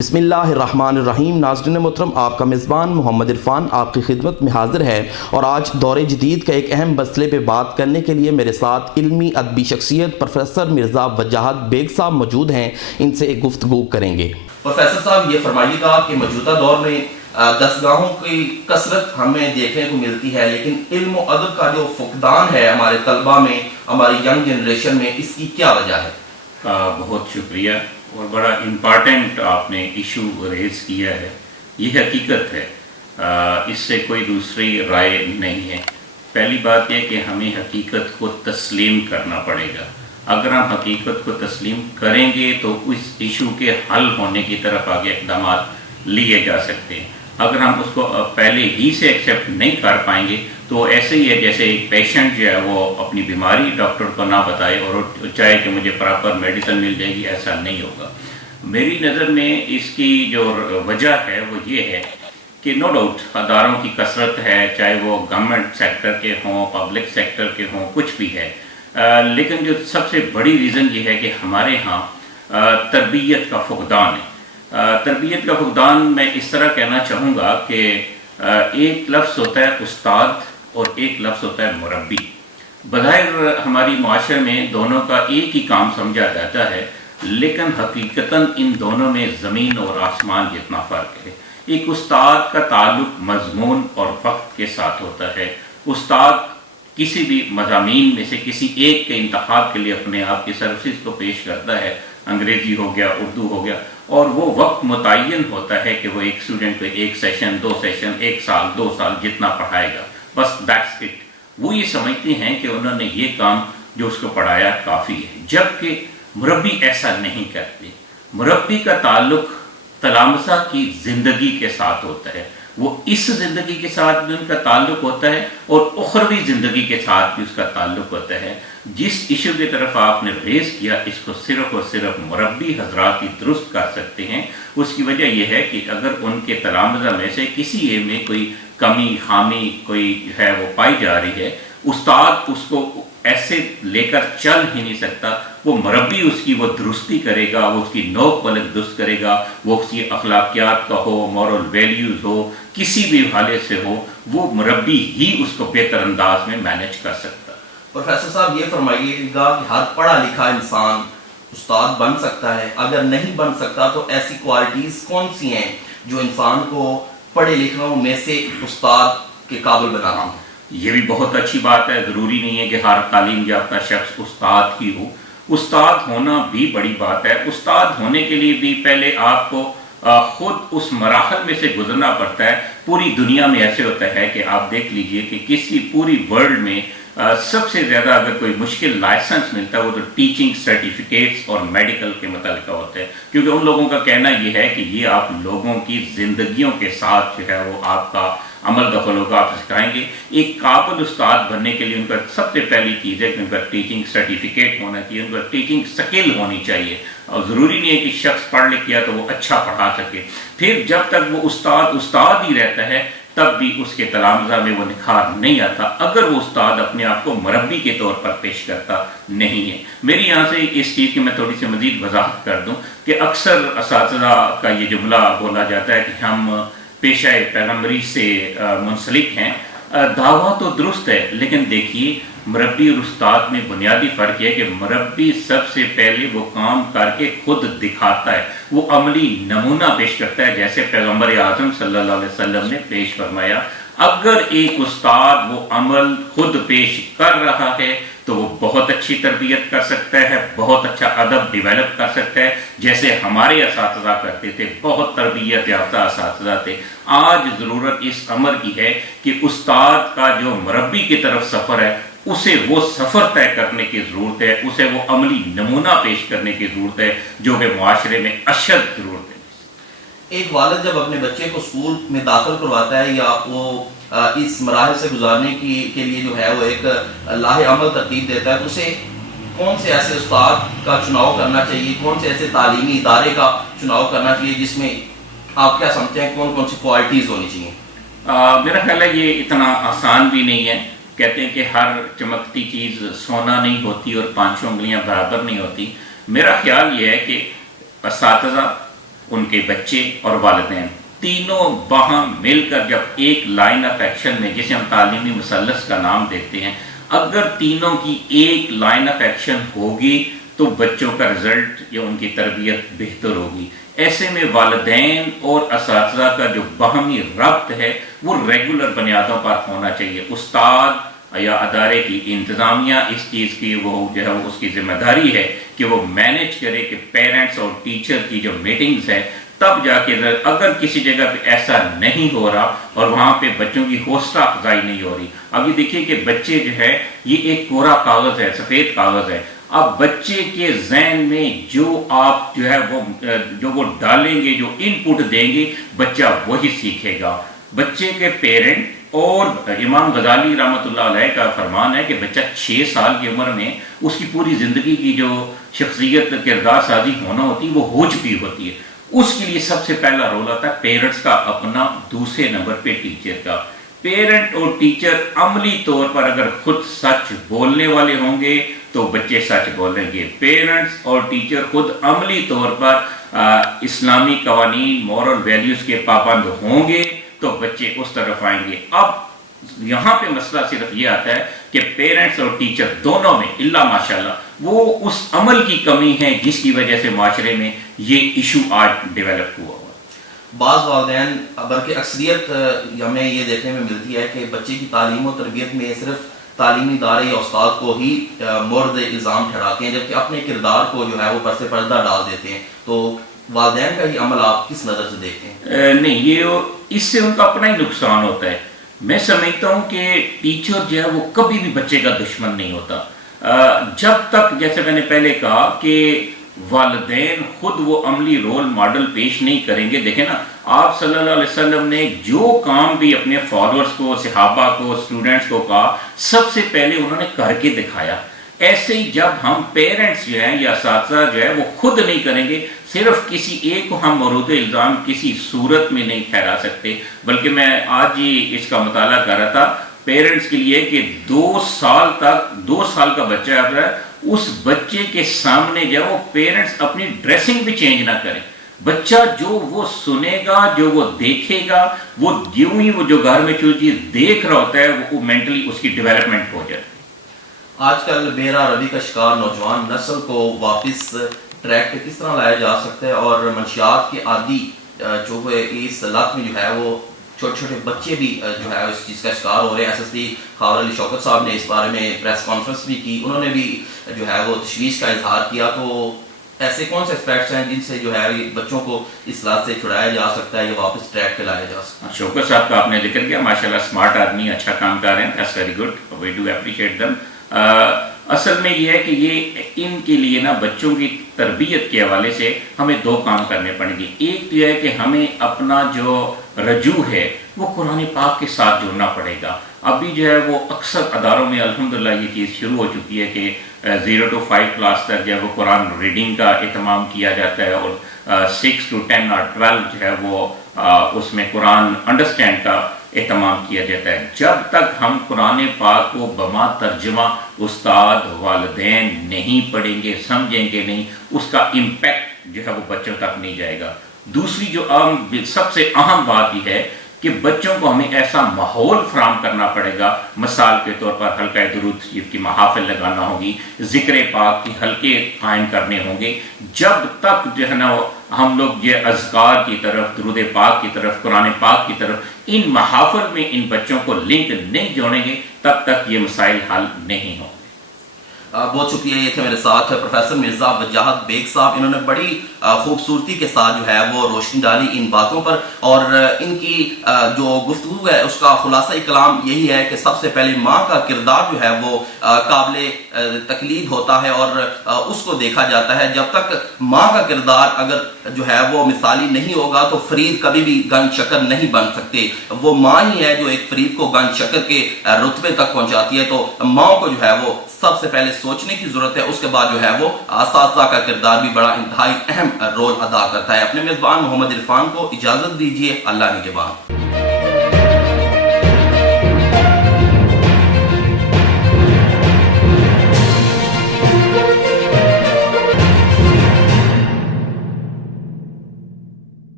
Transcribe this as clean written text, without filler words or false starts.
بسم اللہ الرحمن الرحیم۔ ناظرین محترم، آپ کا میزبان محمد عرفان آپ کی خدمت میں حاضر ہے، اور آج دور جدید کا ایک اہم مسئلے پہ بات کرنے کے لیے میرے ساتھ علمی ادبی شخصیت پروفیسر مرزا وجاہت بیگ صاحب موجود ہیں۔ ان سے ایک گفتگو کریں گے۔ پروفیسر صاحب، یہ فرمائیے گا کہ موجودہ دور میں دستگاہوں کی کثرت ہمیں دیکھنے کو ملتی ہے، لیکن علم و ادب کا جو فقدان ہے ہمارے طلبہ میں، ہماری ینگ جنریشن میں، اس کی کیا وجہ ہے؟ بہت شکریہ، اور بڑا امپارٹنٹ آپ نے ایشو ریز کیا ہے۔ یہ حقیقت ہے، اس سے کوئی دوسری رائے نہیں ہے۔ پہلی بات یہ کہ ہمیں حقیقت کو تسلیم کرنا پڑے گا۔ اگر ہم حقیقت کو تسلیم کریں گے تو اس ایشو کے حل ہونے کی طرف آگے اقدامات لیے جا سکتے ہیں۔ اگر ہم اس کو پہلے ہی سے ایکسیپٹ نہیں کر پائیں گے تو ایسے ہی ہے جیسے ایک پیشنٹ جو ہے وہ اپنی بیماری ڈاکٹر کو نہ بتائے اور چاہے کہ مجھے پراپر میڈیسن مل جائے گی، ایسا نہیں ہوگا۔ میری نظر میں اس کی جو وجہ ہے وہ یہ ہے کہ نو ڈاؤٹ اداروں کی کثرت ہے، چاہے وہ گورنمنٹ سیکٹر کے ہوں، پبلک سیکٹر کے ہوں، کچھ بھی ہے، لیکن جو سب سے بڑی ریزن یہ ہے کہ ہمارے ہاں تربیت کا فقدان ہے۔ تربیت کا فقدان میں اس طرح کہنا چاہوں گا کہ ایک لفظ ہوتا ہے استاد اور ایک لفظ ہوتا ہے مربی۔ بظاہر ہماری معاشرے میں دونوں کا ایک ہی کام سمجھا جاتا ہے، لیکن حقیقتاً ان دونوں میں زمین اور آسمان جتنا فرق ہے۔ ایک استاد کا تعلق مضمون اور وقت کے ساتھ ہوتا ہے۔ استاد کسی بھی مضامین میں سے کسی ایک کے انتخاب کے لیے اپنے آپ کی سروسز کو پیش کرتا ہے، انگریزی ہو گیا، اردو ہو گیا، اور وہ وقت متعین ہوتا ہے کہ وہ ایک اسٹوڈنٹ کو ایک سیشن، 2 سیشن، 1 سال، 2 سال جتنا پڑھائے گا، بس دیٹس اٹ۔ وہ یہ سمجھتے ہیں کہ انہوں نے یہ کام جو اس کو پڑھایا کافی ہے، جبکہ مربی ایسا نہیں کرتے۔ مربی کا تعلق تلامسہ کی زندگی کے ساتھ ہوتا ہے، وہ اس زندگی کے ساتھ بھی ان کا تعلق ہوتا ہے اور اخروی زندگی کے ساتھ بھی اس کا تعلق ہوتا ہے۔ جس ایشو کی طرف آپ نے ریز کیا، اس کو صرف اور صرف مربی حضرات ہی درست کر سکتے ہیں۔ اس کی وجہ یہ ہے کہ اگر ان کے تلامزہ میں سے کسی میں کوئی کمی، خامی کوئی ہے وہ پائی جا رہی ہے، استاد اس کو ایسے لے کر چل ہی نہیں سکتا۔ وہ مربی اس کی وہ درستی کرے گا، وہ اس کی نوک پلک درست کرے گا، وہ اس کی اخلاقیات کا ہو، مورل ویلیوز ہو، کسی بھی حوالے سے ہو، وہ مربی ہی اس کو بہتر انداز میں مینیج کر سکتا۔ پروفیسر صاحب، یہ فرمائیے گا کہ ہر پڑھا لکھا انسان استاد بن سکتا ہے؟ اگر نہیں بن سکتا تو ایسی کوالٹیز کون سی ہیں جو انسان کو پڑھے لکھوں میں سے استاد کے قابل بنانا ہوں؟ یہ بھی بہت اچھی بات ہے۔ ضروری نہیں ہے کہ ہر تعلیم یافتہ شخص استاد ہی ہو، استاد ہونا بھی بڑی بات ہے۔ استاد ہونے کے لیے بھی پہلے آپ کو خود اس مراحل میں سے گزرنا پڑتا ہے۔ پوری دنیا میں ایسے ہوتا ہے کہ آپ دیکھ لیجئے کہ کسی پوری ورلڈ میں سب سے زیادہ اگر کوئی مشکل لائسنس ملتا ہے وہ تو ٹیچنگ سرٹیفکیٹس اور میڈیکل کے متعلقہ ہوتا ہے، کیونکہ ان لوگوں کا کہنا یہ ہے کہ یہ آپ لوگوں کی زندگیوں کے ساتھ جو ہے وہ آپ کا عمل دخل ہوگا، آپ سکھائیں گے۔ ایک قابل استاد بننے کے لیے ان کا سب سے پہلی چیز ہے کہ ان کا ٹیچنگ سرٹیفکیٹ ہونا چاہیے، ان کا ٹیچنگ سکل ہونی چاہیے، اور ضروری نہیں ہے کہ شخص پڑھ لکھ گیا تو وہ اچھا پڑھا سکے۔ پھر جب تک وہ استاد ہی رہتا ہے تب بھی اس کے تلامزہ میں وہ نکھار نہیں آتا اگر وہ استاد اپنے آپ کو مربی کے طور پر پیش کرتا نہیں ہے۔ میری یہاں سے اس چیز کی میں تھوڑی سی مزید وضاحت کر دوں کہ اکثر اساتذہ کا یہ جملہ بولا جاتا ہے کہ ہم پیشہ پیغمبری سے منسلک ہیں۔ دعویٰ تو درست ہے، لیکن دیکھیے مربی اور استاد میں بنیادی فرق یہ ہے کہ مربی سب سے پہلے وہ کام کر کے خود دکھاتا ہے، وہ عملی نمونہ پیش کرتا ہے، جیسے پیغمبر اعظم صلی اللہ علیہ وسلم نے پیش فرمایا۔ اگر ایک استاد وہ عمل خود پیش کر رہا ہے تو وہ بہت اچھی تربیت کر سکتا ہے، بہت اچھا ادب ڈیولپ کر سکتا ہے، جیسے ہمارے اساتذہ کرتے تھے، بہت تربیت یافتہ اساتذہ تھے۔ آج ضرورت اس امر کی ہے کہ استاد کا جو مربی کی طرف سفر ہے اسے وہ سفر طے کرنے کی ضرورت ہے، اسے وہ عملی نمونہ پیش کرنے کی ضرورت ہے، جو کہ معاشرے میں اشد ضرورت ہے۔ ایک والد جب اپنے بچے کو اسکول میں داخل کرواتا ہے یا وہ اس مراحل سے گزارنے کے لیے جو ہے وہ ایک لاہ عمل ترتیب دیتا ہے، تو اسے کون سے ایسے استاد کا چناؤ کرنا چاہیے، کون سے ایسے تعلیمی ادارے کا چناؤ کرنا چاہیے جس میں آپ کیا سمجھتے ہیں کون کون سی کوالٹیز ہونی چاہیے؟ میرا خیال ہے یہ اتنا آسان بھی نہیں ہے۔ کہتے ہیں کہ ہر چمکتی چیز سونا نہیں ہوتی اور 5 انگلیاں برابر نہیں ہوتی۔ میرا خیال یہ ہے کہ اساتذہ ان کے بچے اور والدین تینوں باہم مل کر جب ایک لائن آف ایکشن میں، جسے ہم تعلیمی مثلث کا نام دیتے ہیں، اگر تینوں کی ایک لائن آف ایکشن ہوگی تو بچوں کا رزلٹ یا ان کی تربیت بہتر ہوگی۔ ایسے میں والدین اور اساتذہ کا جو باہمی ربط ہے وہ ریگولر بنیادوں پر ہونا چاہیے۔ استاد یا ادارے کی انتظامیہ اس چیز کی وہ جو ہے اس کی ذمہ داری ہے کہ وہ مینیج کرے کہ پیرنٹس اور ٹیچر کی جو میٹنگز ہے، تب جا کے اگر کسی جگہ پہ ایسا نہیں ہو رہا اور وہاں پہ بچوں کی حوصلہ افزائی نہیں ہو رہی۔ اب یہ دیکھیے کہ بچے جو ہے یہ ایک کورا کاغذ ہے، سفید کاغذ ہے۔ اب بچے کے ذہن میں جو آپ جو ہے وہ ڈالیں گے، جو ان پٹ دیں گے، بچہ وہی سیکھے گا۔ بچے کے پیرنٹ، اور امام غزالی رحمۃ اللہ علیہ کا فرمان ہے کہ بچہ 6 سال کی عمر میں اس کی پوری زندگی کی جو شخصیت کردار سازی ہونا ہوتی ہے وہ ہو چکی ہوتی ہے۔ اس کے لیے سب سے پہلا رول آتا ہے پیرنٹس کا اپنا، دوسرے نمبر پہ ٹیچر کا۔ پیرنٹ اور ٹیچر عملی طور پر اگر خود سچ بولنے والے ہوں گے تو بچے سچ بولیں گے۔ پیرنٹس اور ٹیچر خود عملی طور پر اسلامی قوانین، مورل ویلیوز کے پابند ہوں گے تو بچے اس طرف آئیں گے۔ اب یہاں پہ مسئلہ صرف یہ آتا ہے کہ پیرنٹس اور ٹیچر دونوں میں الا ماشاءاللہ وہ اس عمل کی کمی ہے جس کی وجہ سے معاشرے میں یہ ایشو آج ڈیولپ ہوا۔ بعض والدین بلکہ اکثریت ہمیں یہ دیکھنے میں ملتی ہے کہ بچے کی تعلیم و تربیت میں صرف تعلیمی ادارے یا استاد کو ہی مورد الزام ٹھہراتے ہیں، جبکہ اپنے کردار کو جو ہے وہ پردہ پردہ ڈال دیتے ہیں۔ تو والدین کا یہ عمل آپ کس نظر سے دیکھتے ہیں؟ نہیں، یہ اس سے ان کا اپنا ہی نقصان ہوتا ہے۔ میں سمجھتا ہوں کہ ٹیچر جو ہے وہ کبھی بھی بچے کا دشمن نہیں ہوتا جب تک، جیسے میں نے پہلے کہا کہ والدین خود وہ عملی رول ماڈل پیش نہیں کریں گے۔ دیکھیں نا، آپ صلی اللہ علیہ وسلم نے جو کام بھی اپنے فالوورز کو، صحابہ کو، اسٹوڈنٹس کو کہا، سب سے پہلے انہوں نے کر کے دکھایا۔ ایسے ہی جب ہم پیرنٹس جو ہیں یا اساتذہ جو ہے وہ خود نہیں کریں گے، صرف کسی ایک کو ہم مورد الزام کسی صورت میں نہیں ٹھہرا سکتے۔ بلکہ میں آج ہی اس کا مطالعہ کر رہا تھا پیرنٹس کے لیے کہ 2 سال کا بچہ ہے، اس بچے کے سامنے جو ہے وہ پیرنٹس اپنی ڈریسنگ بھی چینج نہ کریں۔ بچہ جو وہ سنے گا، جو وہ دیکھے گا، وہ یوں ہی وہ جو گھر میں جو چیز دیکھ رہا ہوتا ہے وہ مینٹلی اس کی ڈیولپمنٹ ہو جائے۔ آج کل بے راہ روی کا شکار نوجوان نسل کو واپس ٹریک پہ کس طرح لایا جا سکتا ہے، اور منشیات کے عادی جو ہے اس لت میں جو ہے وہ چھوٹے چھوٹے بچے بھی جو ہے اس چیز کا شکار ہو رہے ہیں۔ SSP خاور علی شوکت صاحب نے اس بارے میں پریس کانفرنس بھی کی، انہوں نے بھی جو ہے وہ تشویش کا اظہار کیا۔ تو ایسے کون سے اسپیکٹس ہیں جن سے جو ہے بچوں کو اس لت سے چھڑایا جا سکتا ہے یا واپس ٹریک پہ لایا جا سکتا ہے؟ شوکت صاحب کا آپ نے ذکر کیا، ماشاءاللہ اسمارٹ آدمی، اچھا کام کر رہے ہیں، that's very good, we do appreciate them. اصل میں یہ ہے کہ یہ ان کے لیے نا بچوں کی تربیت کے حوالے سے ہمیں 2 کام کرنے پڑیں گے۔ ایک تو یہ ہے کہ ہمیں اپنا جو رجوع ہے وہ قرآن پاک کے ساتھ جڑنا پڑے گا۔ ابھی جو ہے وہ اکثر اداروں میں الحمدللہ یہ چیز شروع ہو چکی ہے کہ 0 to 5 کلاس تک جو ہے وہ قرآن ریڈنگ کا اہتمام کیا جاتا ہے، اور 6 to 10 اور 12 جو ہے وہ اس میں قرآن انڈرسٹینڈ کا اہتمام کیا جاتا ہے۔ جب تک ہم قرآن پاک کو بما ترجمہ استاد، والدین نہیں پڑھیں گے، سمجھیں گے نہیں، اس کا امپیکٹ جو ہے وہ بچوں تک نہیں جائے گا۔ دوسری جو سب سے اہم بات یہ ہے کہ بچوں کو ہمیں ایسا ماحول فراہم کرنا پڑے گا، مثال کے طور پر حلقہ درود شریف کی محافل لگانا ہوگی، ذکر پاک کی حلقے قائم کرنے ہوں گے۔ جب تک جو ہے نا ہم لوگ یہ اذکار کی طرف، درود پاک کی طرف، قرآن پاک کی طرف ان محافل میں ان بچوں کو لنک نہیں جوڑیں گے، تب تک یہ مسائل حل نہیں ہوں گے۔ بہت شکریہ۔ یہ تھے میرے ساتھ پروفیسر مرزا وجاہت بیگ صاحب، انہوں نے بڑی خوبصورتی کے ساتھ جو ہے وہ روشنی ڈالی ان باتوں پر، اور ان کی جو گفتگو ہے اس کا خلاصہ کلام یہی ہے کہ سب سے پہلے ماں کا کردار جو ہے وہ قابل تقلید ہوتا ہے اور اس کو دیکھا جاتا ہے۔ جب تک ماں کا کردار اگر جو ہے وہ مثالی نہیں ہوگا تو فرید کبھی بھی گنج شکر نہیں بن سکتے۔ وہ ماں ہی ہے جو ایک فرید کو گنج شکر کے رتبے تک پہنچاتی ہے۔ تو ماں کو جو ہے وہ سب سے پہلے سوچنے کی ضرورت ہے، اس کے بعد جو ہے وہ اساتذہ کا کردار بھی بڑا انتہائی اہم رول ادا کرتا ہے۔ اپنے میزبان محمد عرفان کو اجازت دیجیے، اللہ نگہبان۔